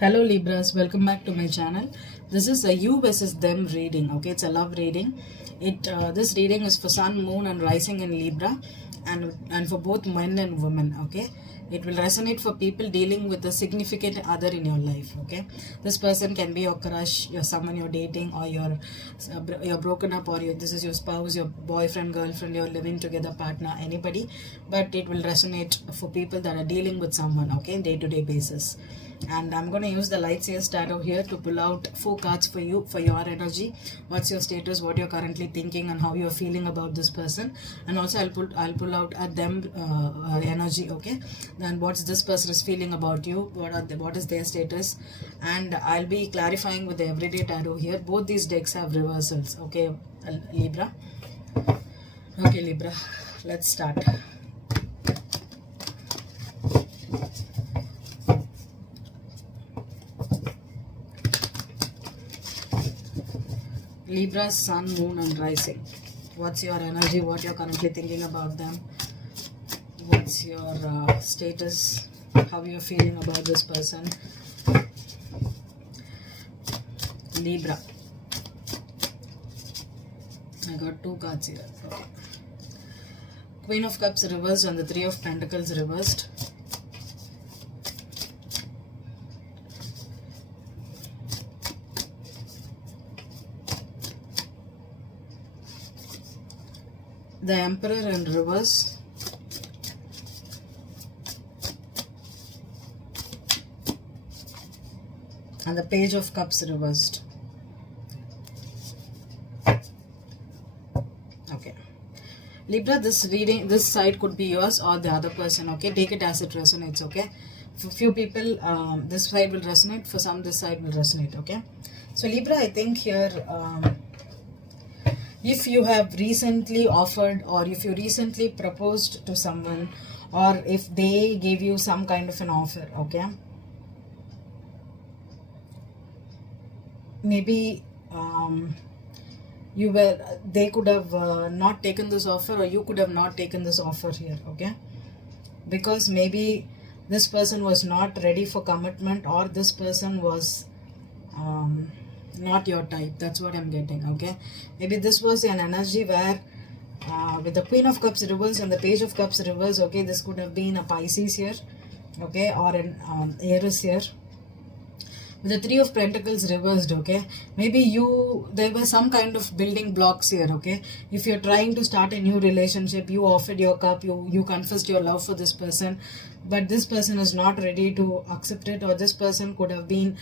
Hello Libras, welcome back to my channel. This is a you versus them reading. Okay, it's a love reading. This reading is for Sun, Moon, and Rising in Libra, and for both men and women. Okay, it will resonate for people dealing with a significant other in your life. Okay, this person can be your crush, your someone you're dating, or you're broken up, or this is your spouse, your boyfriend, girlfriend, your living together partner, anybody. But it will resonate for people that are dealing with someone. Okay, day-to-day basis. And I'm going to use the Lightseers Tarot here to pull out 4 cards for you, for your energy. What's your status, what you're currently thinking, and how you're feeling about this person. And also I'll pull out at them energy. Okay, then what's this person is feeling about you, what is their status. And I'll be clarifying with the Everyday Tarot here. Both these decks have reversals. Okay, Libra. Okay, Libra, let's start. Libra, Sun, Moon, and Rising. What's your energy? What you're currently thinking about them? What's your status? How you're feeling about this person? Libra. I got 2 cards here. Okay. Queen of Cups reversed and the 3 of Pentacles reversed. The Emperor in reverse. And the Page of Cups reversed. Okay. Libra, this side could be yours or the other person. Okay, take it as it resonates. Okay, for few people this side will resonate, for some this side will resonate. Okay, so Libra, I think here if you have recently offered, or if you recently proposed to someone, or if they gave you some kind of an offer, okay, maybe they could have not taken this offer, or you could have not taken this offer here. Okay, because maybe this person was not ready for commitment, or this person was not your type. That's what I'm getting. Okay, maybe this was an energy where with the Queen of Cups reverse and the Page of Cups reverse, okay, this could have been a Pisces here, okay, or an Aries here. With the 3 of Pentacles reversed, okay, maybe there were some kind of building blocks here. Okay, if you're trying to start a new relationship, you offered your cup, you confessed your love for this person, but this person is not ready to accept it, or this person could have been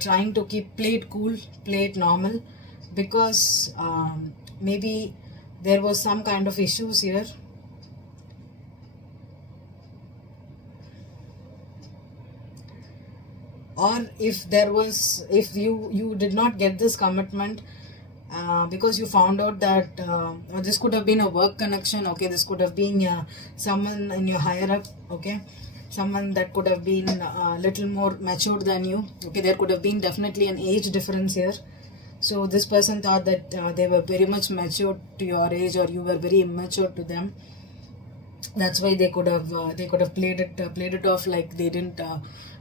trying to play it cool, play it normal, because maybe there was some kind of issues here. Or if you did not get this commitment because you found out that or this could have been a work connection. Okay, this could have been someone in your higher up. Okay, someone that could have been a little more matured than you. Okay, there could have been definitely an age difference here. So this person thought that they were very much mature to your age, or you were very immature to them. That's why they could have played it off like they didn't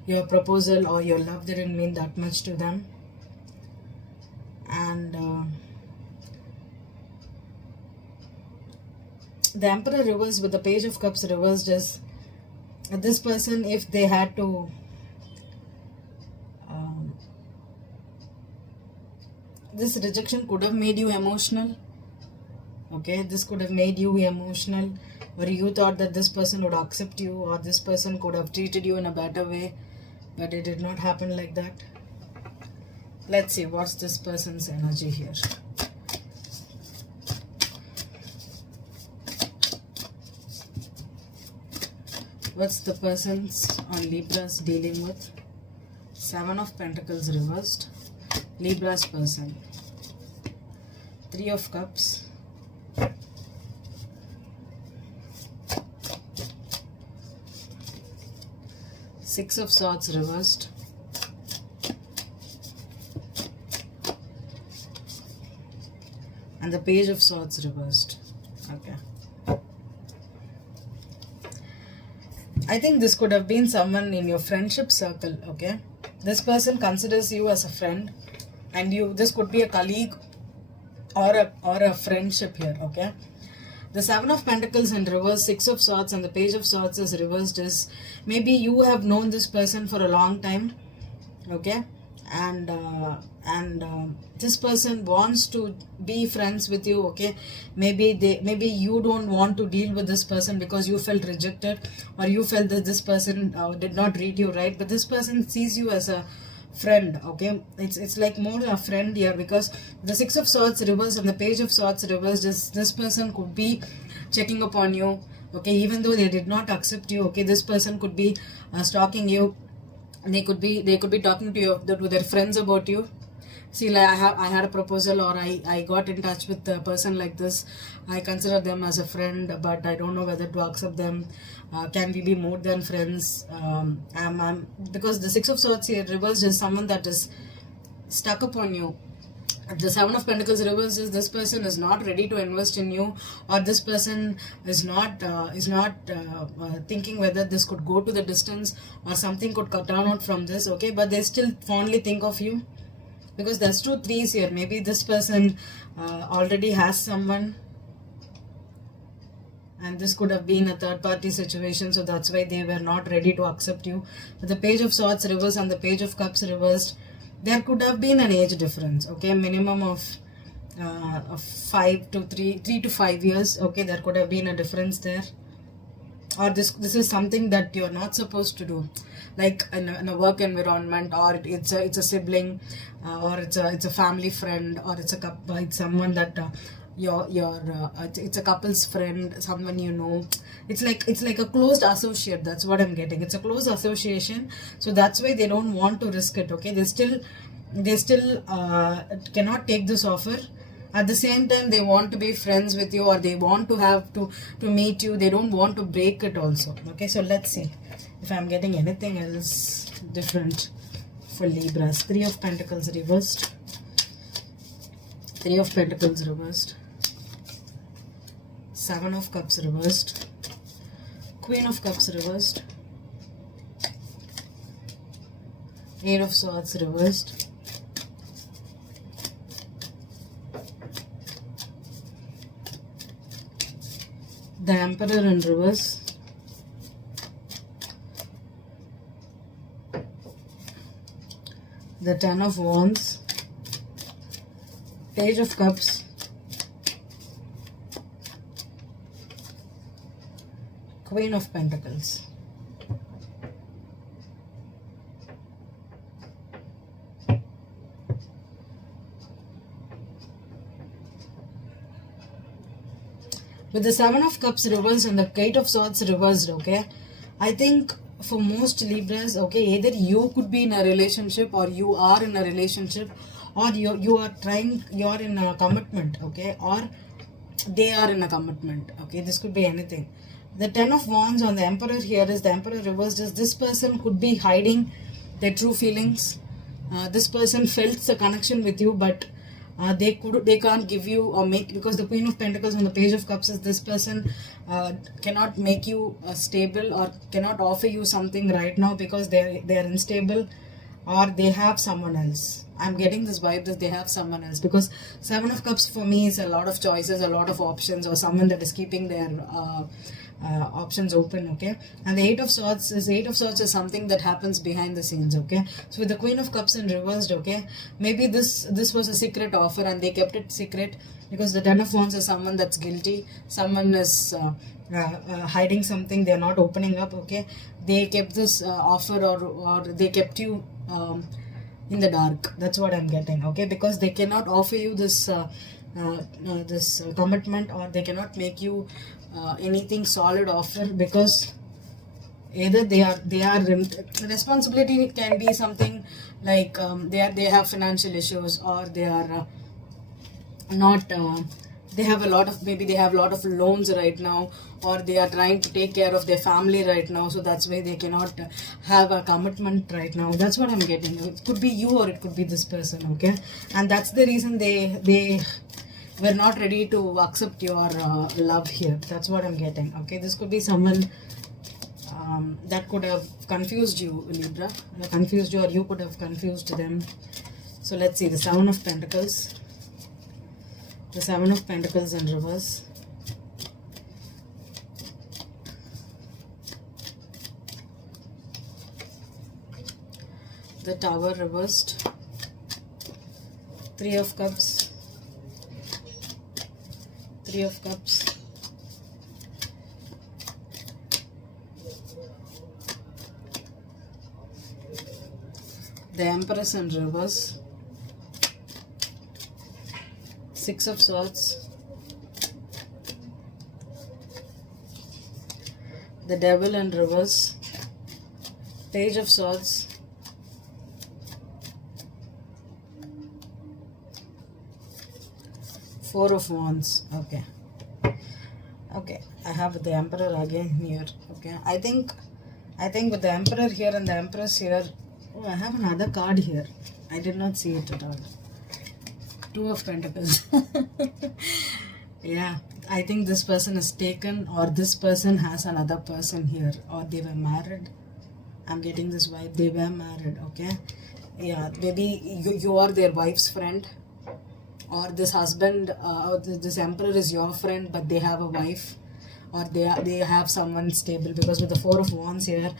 your proposal or your love didn't mean that much to them. And the Emperor reverse with the Page of Cups reversed is this person, if they had to this rejection could have made you emotional. Okay, this could have made you emotional, or you thought that this person would accept you, or this person could have treated you in a better way, but it did not happen like that. Let's see what's this person's energy here. What's the person's on Libra's dealing with? 7 of Pentacles reversed. Libra's person. 3 of Cups. Six of Swords reversed. And the Page of Swords reversed. Okay. I think this could have been someone in your friendship circle, okay? This person considers you as a friend, and this could be a colleague or a friendship here, okay? The Seven of Pentacles in reverse, Six of Swords, and the Page of Swords is reversed. Is maybe you have known this person for a long time, okay? And this person wants to be friends with you, okay? Maybe you don't want to deal with this person because you felt rejected, or you felt that this person did not treat you right, but this person sees you as a friend, okay? It's like more a friend here, because the Six of Swords reversed and the Page of Swords reversed is this person could be checking upon you, okay? Even though they did not accept you, okay? This person could be stalking you. They could be talking to their friends about you. See, like I had a proposal, or I got in touch with a person like this. I consider them as a friend, but I don't know whether to accept them. Can we be more than friends? Because the Six of Swords here reversed is someone that is stuck upon you. The Seven of Pentacles reversed is this person is not ready to invest in you, or this person is not thinking whether this could go to the distance or something could turn out from this, okay? But they still fondly think of you, because there's two threes here. Maybe this person already has someone, and this could have been a third party situation, so that's why they were not ready to accept you. But the Page of Swords reversed and the Page of Cups reversed, there could have been an age difference, okay? Minimum of 3 to 5 years, okay? There could have been a difference there, or this is something that you're not supposed to do, like in a work environment, or it's a sibling, or it's a family friend, or it's someone that it's a couple's friend, someone you know. It's like a closed associate. That's what I'm getting. It's a close association, so that's why they don't want to risk it, okay? They still cannot take this offer. At the same time, they want to be friends with you, or they want to have to meet you. They don't want to break it also, okay? So let's see if I'm getting anything else different for Libras. Three of Pentacles reversed, Three of Pentacles reversed, Seven of Cups reversed, Queen of Cups reversed, Eight of Swords reversed, the Emperor in reverse, the Ten of Wands, Page of Cups, Queen of Pentacles. With the Seven of Cups reversed and the Eight of Swords reversed, okay, I think for most Libras, okay, either you could be in a relationship, or you are in a relationship, or you're in a commitment, okay, or they are in a commitment, okay? This could be anything. The Ten of Wands on the Emperor here is the Emperor reversed is this person could be hiding their true feelings. This person felt a connection with you, but they can't give you or make, because the Queen of Pentacles on the Page of Cups is this person cannot make you stable, or cannot offer you something right now, because they are unstable, or they have someone else. I'm getting this vibe that they have someone else, because Seven of Cups for me is a lot of choices, a lot of options, or someone that is keeping their options open, okay? And the Eight of Swords is something that happens behind the scenes, okay? So with the Queen of Cups in reversed, okay, maybe this was a secret offer and they kept it secret, because the Ten of Wands is someone that's guilty, someone is hiding something, they're not opening up, okay? They kept this offer, or they kept you in the dark. That's what I'm getting, okay? Because they cannot offer you this commitment, or they cannot make you anything solid offer, because either they are responsibility can be something like they have financial issues, or they are not they have a lot of loans right now, or they are trying to take care of their family right now, so that's why they cannot have a commitment right now. That's what I'm getting. It could be you, or it could be this person, okay? And that's the reason they were not ready to accept your love here. That's what I'm getting, okay? This could be someone that could have confused you, Libra, confused you, or you could have confused them. So let's see the Seven of Pentacles. The Seven of Pentacles in reverse. The Tower reversed. Three of Cups. Three of Cups. The Empress in reverse. Six of Swords. The Devil in reverse. Page of Swords. Four of Wands. Okay. Okay. I have the Emperor again here. Okay. I think with the Emperor here and the Empress here. Oh, I have another card here. I did not see it at all. Two of Pentacles. Yeah. I think this person is taken, or this person has another person here, or they were married. I'm getting this vibe. They were married. Okay. Yeah. Maybe you are their wife's friend. Or this husband, this Emperor is your friend, but they have a wife, or they have someone stable. Because with the Four of Wands here,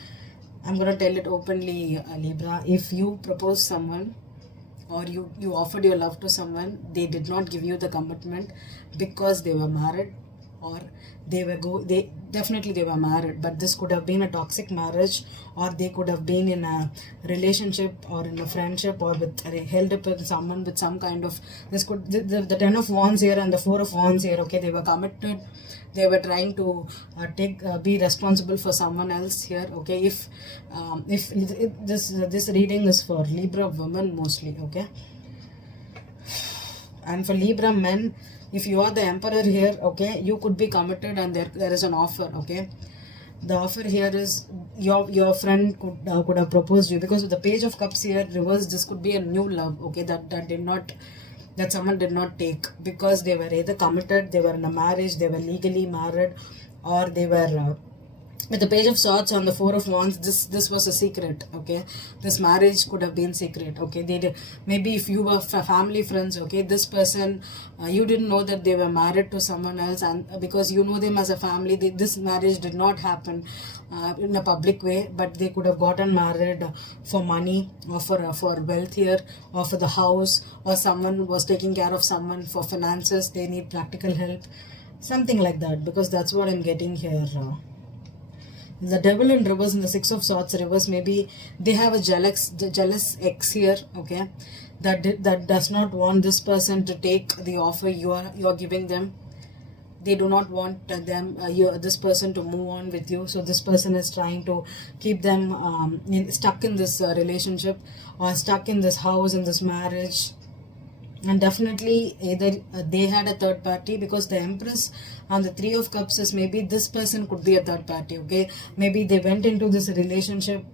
I'm gonna tell it openly, Libra. If you propose someone, or you offered your love to someone, they did not give you the commitment because they were married, or they definitely they were married, but this could have been a toxic marriage, or they could have been in a relationship or in a friendship, or with held up with someone with some kind of, this could the Ten of Wands here and the Four of Wands here. Okay, they were committed, they were trying to be responsible for someone else here. Okay, if this reading is for Libra women mostly. Okay, and for Libra men, if you are the Emperor here, okay, you could be committed, and there is an offer. Okay, the offer here is your friend could have proposed you, because with the Page of Cups here reversed, this could be a new love. Okay, that someone did not take, because they were either committed, they were in a marriage, they were legally married, or they were with the Page of Swords on the Four of Wands, this was a secret. Okay, this marriage could have been secret. Okay, maybe if you were family friends. Okay, this person, you didn't know that they were married to someone else, and because you know them as a family, this marriage did not happen in a public way, but they could have gotten married for money, or for wealth here, or for the house, or someone was taking care of someone for finances, they need practical help, something like that, because that's what I'm getting here. The Devil in reverse and the Six of Swords reverse, maybe they have a jealous ex here. Okay, that does not want this person to take the offer you are giving them. They do not want this person to move on with you. So this person is trying to keep them stuck in this relationship, or stuck in this house, in this marriage. And definitely either they had a third party, because the Empress on the Three of Cups is, maybe this person could be a third party. Okay, maybe they went into this relationship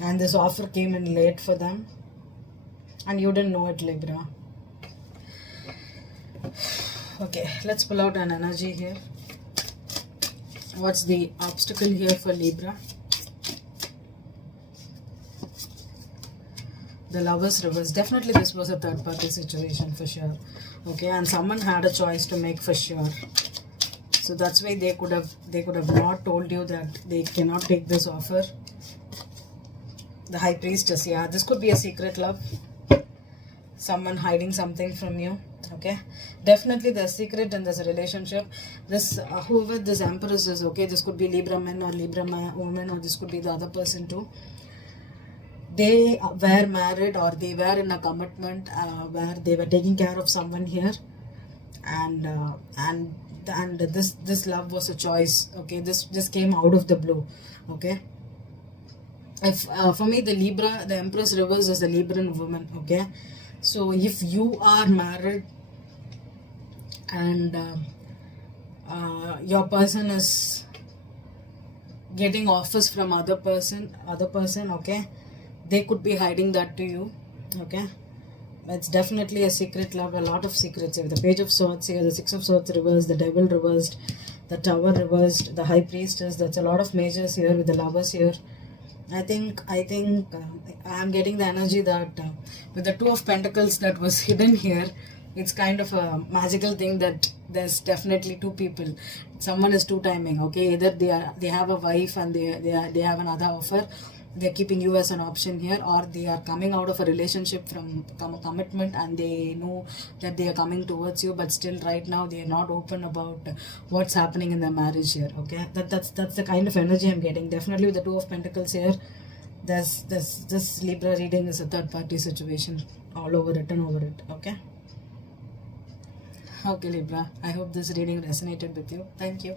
and this offer came in late for them, and you didn't know it, Libra. Okay, let's pull out an energy here. What's the obstacle here for Libra? The Lovers reverse. Definitely this was a third party situation for sure. Okay, and someone had a choice to make for sure. So that's why they could have not told you that they cannot take this offer. The High Priestess, yeah, this could be a secret love. Someone hiding something from you. Okay, definitely there's secret in this relationship. This whoever this Empress is, okay, this could be Libra men or Libra woman, or this could be the other person too. They were married, or they were in a commitment where they were taking care of someone here, and this love was a choice. Okay, this just came out of the blue. Okay, if for me the Empress reverse is the Libran woman. Okay, so if you are married and your person is getting offers from other person, okay, they could be hiding that to you. Okay, it's definitely a secret love, a lot of secrets here. The Page of Swords here, the Six of Swords reversed, the Devil reversed, the Tower reversed, the High Priestess. That's a lot of majors here with the Lovers here. I think I'm getting the energy that with the Two of Pentacles that was hidden here, it's kind of a magical thing that there's definitely two people. Someone is two timing. Okay, either they have a wife and they have another offer. They're keeping you as an option here, or they are coming out of a relationship from a commitment and they know that they are coming towards you, but still right now they are not open about what's happening in their marriage here. Okay, that's the kind of energy I'm getting. Definitely with the Two of Pentacles here, there's this Libra reading is a third party situation all over, written over it. Okay, Libra, I hope this reading resonated with you. Thank you.